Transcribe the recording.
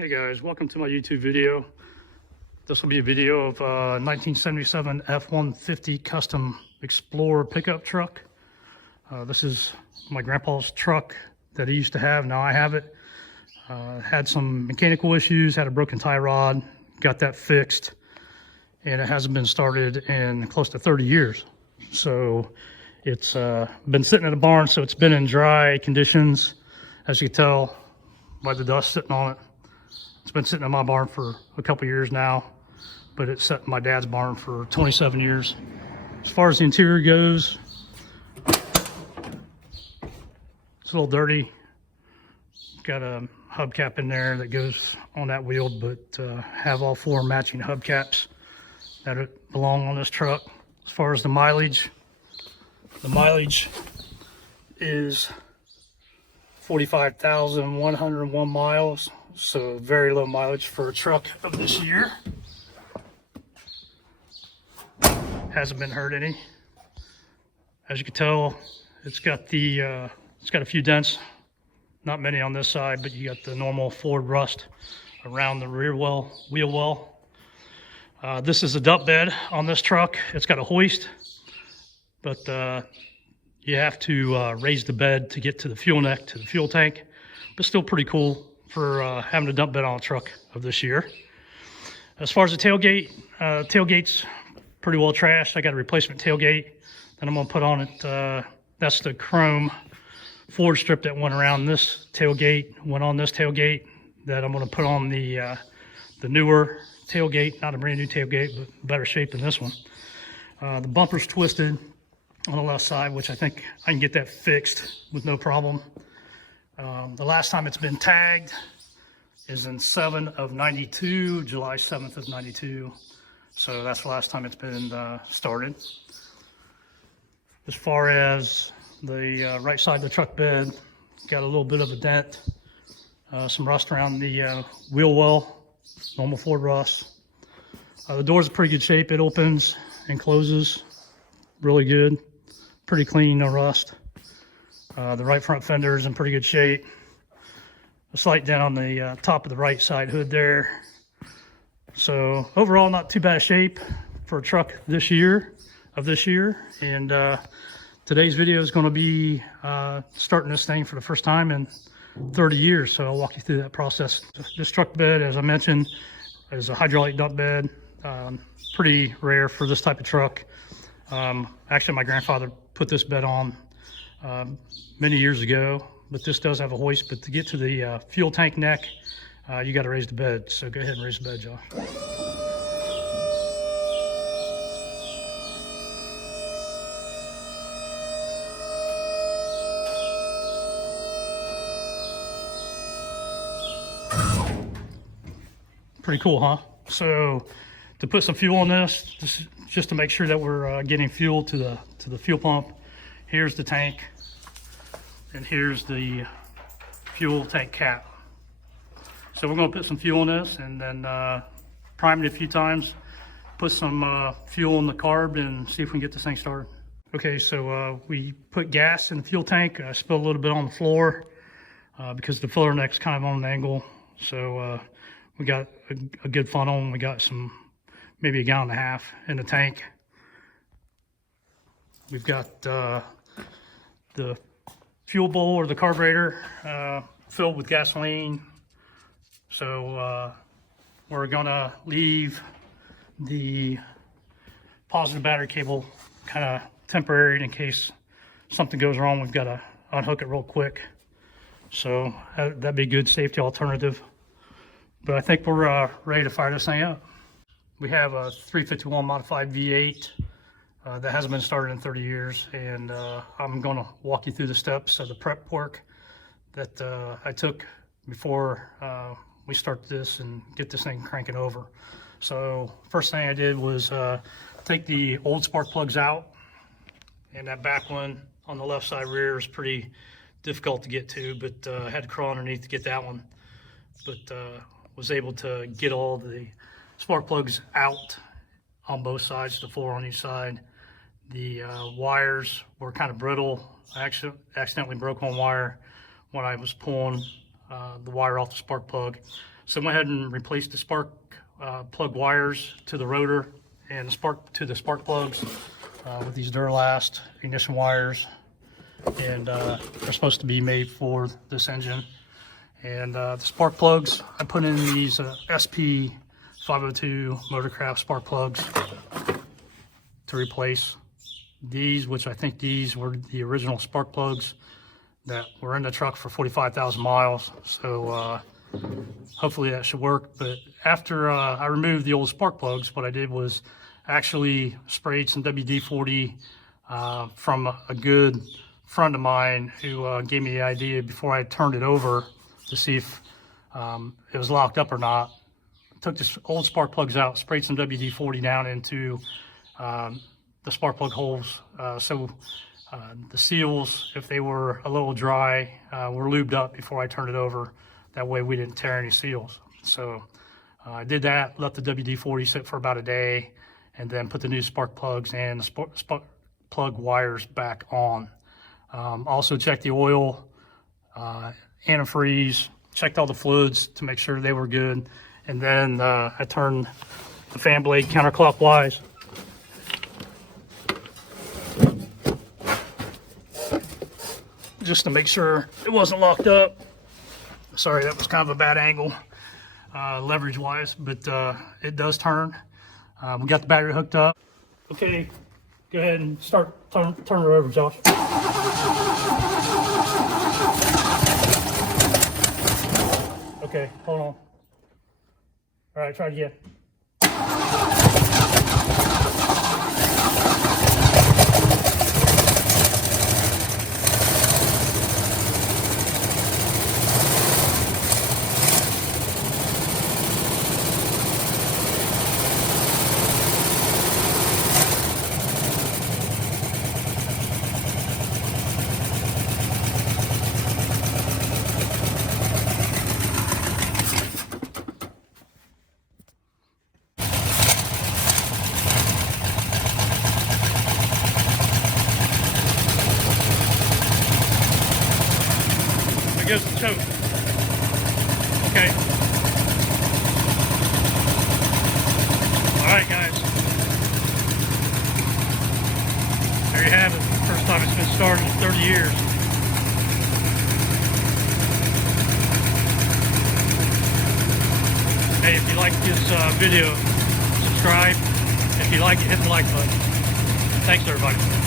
Hey guys, welcome to my YouTube video. This will be a video of 1977 F-150 custom Explorer pickup truck. This is my grandpa's truck that he used to have. Now I have it. Had some mechanical issues, had a broken tie rod, got that fixed, and it hasn't been started in close to 30 years. So it's been sitting in the barn, so it's been in dry conditions, as you can tell by the dust sitting on it. It's been sitting in my barn for a couple years now, but it's sat in my dad's barn for 27 years. As far as the interior goes, it's a little dirty. Got a hubcap in there that goes on that wheel, but have all four matching hubcaps that belong on this truck. As far as the mileage is 45,101 miles. So very low mileage for a truck of this year. Hasn't been hurt any. As you can tell, it's got a few dents. Not many on this side, but you got the normal Ford rust around the rear wheel well. This is a dump bed on this truck. It's got a hoist, but you have to raise the bed to get to the fuel neck, to the fuel tank. But still pretty cool for having a dump bed on a truck of this year. As far as the tailgate, tailgate's pretty well trashed. I got a replacement tailgate that I'm gonna put on it. That's the chrome Ford strip that went around this tailgate, went on this tailgate, that I'm gonna put on the newer tailgate, not a brand new tailgate, but better shape than this one. The bumper's twisted on the left side, which I think I can get that fixed with no problem. The last time it's been tagged is in 7/92, July 7th of 92. So that's the last time it's been started. As far as the right side of the truck bed, got a little bit of a dent, some rust around the wheel well, normal Ford rust. The door's in pretty good shape. It opens and closes really good, pretty clean, no rust. The right front fender is in pretty good shape. A slight dent on the top of the right side hood there. So overall, not too bad shape for a truck this year. And today's video is going to be starting this thing for the first time in 30 years. So I'll walk you through that process. This truck bed, as I mentioned, is a hydraulic dump bed. Pretty rare for this type of truck. Actually, my grandfather put this bed on many years ago, but this does have a hoist. But to get to the fuel tank neck, you got to raise the bed. So go ahead and raise the bed, Josh. Pretty cool, huh? So to put some fuel in this, just to make sure that we're getting fuel to the fuel pump. Here's the tank, and here's the fuel tank cap. So we're going to put some fuel in this, and then prime it a few times, put some fuel in the carb, and see if we can get this thing started. Okay, so we put gas in the fuel tank. I spilled a little bit on the floor because the filler neck's kind of on an angle. So we got a good funnel, and we got maybe 1.5 gallons in the tank. We've got the fuel bowl or the carburetor filled with gasoline. So we're gonna leave the positive battery cable kind of temporary in case something goes wrong. We've got to unhook it real quick. So that'd be a good safety alternative. But I think we're ready to fire this thing up. We have a 351 modified V8 that hasn't been started in 30 years, and I'm going to walk you through the steps of the prep work that I took before we start this and get this thing cranking over. So first thing I did was take the old spark plugs out, and that back one on the left side rear is pretty difficult to get to, but I had to crawl underneath to get that one. But was able to get all the spark plugs out on both sides, the 4 on each side. The wires were kind of brittle. I actually accidentally broke one wire when I was pulling the wire off the spark plug. So I went ahead and replaced the spark plug wires to the rotor and the spark plugs with these Duralast ignition wires, and they're supposed to be made for this engine. And the spark plugs, I put in these SP 502 Motorcraft spark plugs to replace these, which I think these were the original spark plugs that were in the truck for 45,000 miles. So hopefully that should work. But after I removed the old spark plugs, what I did was actually sprayed some WD-40 from a good friend of mine who gave me the idea before I turned it over to see if it was locked up or not. Took the old spark plugs out, sprayed some WD-40 down into the spark plug holes, so the seals, if they were a little dry, were lubed up before I turned it over. That way we didn't tear any seals. So I did that, let the WD-40 sit for about a day, and then put the new spark plugs and the spark plug wires back on. Also checked the oil, antifreeze, checked all the fluids to make sure they were good. And then I turned the fan blade counterclockwise. Just to make sure it wasn't locked up. Sorry, that was kind of a bad angle, leverage wise, but it does turn. We got the battery hooked up. Okay, go ahead and turn it over, Josh. Okay, hold on. All right, try it again. Goes the choke. Okay. Alright guys. There you have it. First time it's been started in 30 years. Hey, if you like this video, subscribe. If you like it, hit the like button. Thanks everybody.